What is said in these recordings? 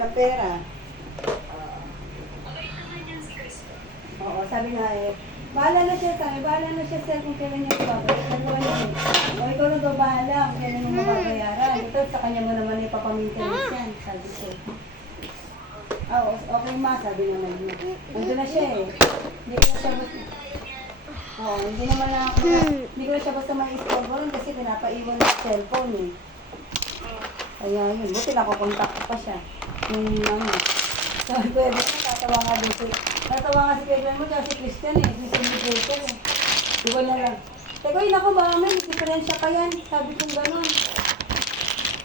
siya ng pera. Oo, sabi nga eh, bahala na siya sir kung kailan niya babalik. Nagawa niya eh. O ikaw na daw bahala kung kailan mo mababayaran. Ito sa kanya mo naman ipapamintanis yan, sabi ko. Oo, okay ma, sabi naman niya. Nandun na siya eh. Hindi ko na siya oo, hindi naman na ako, hindi ko na siya basta ma-istorbo rin kasi pinapaiwan ng cellphone eh. Kaya yun, buti nakukontak ko pa siya. Yung ano. Sabi ko, tatawa nga dito. Tatawa nga si Kevin mo, kasi Christian eh, si celebrator eh. Iwan na lang. Teka, yun ako ba, may diferensya pa yan. Sabi ko gano'n.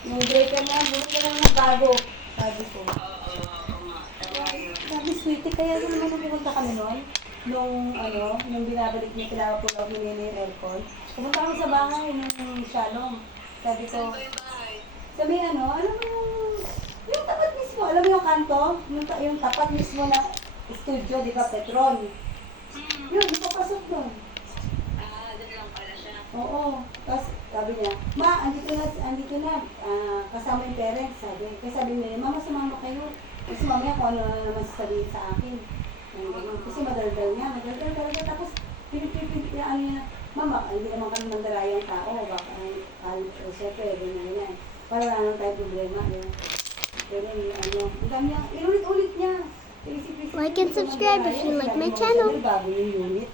Yung breaker na, bulit na lang ng bago. Sabi ko. Sabi, sweetie, kaya doon naman pupunta kami noon. Nung binabalik niya, pinapapulaw niya yung aircon. Pumunta kami sa bahay ng Shalom. Sabi ko, sabi ano mo yung tapat mismo, alam mo yung kanto? Yung tapat mismo na studio, di ba, Petron? Yun, papasok doon. Doon lang pala siya. Oo. Tapos sabi niya, ma, andito na, kasama yung parents, sabi. Kaya sabi niya, mama, sumama kayo. Kasi mamaya kung ano na naman sasabihin sa akin. Kasi madaldal niya, talaga. Tapos, pinipipit niya, mama, hindi naman kami mandarayang tao. Baka, siyempre, ganyan. Para wala nang tayo problema. Ganyan, ang dami niya, inulit-ulit niya. Like and subscribe if you like my channel. Bago yung unit.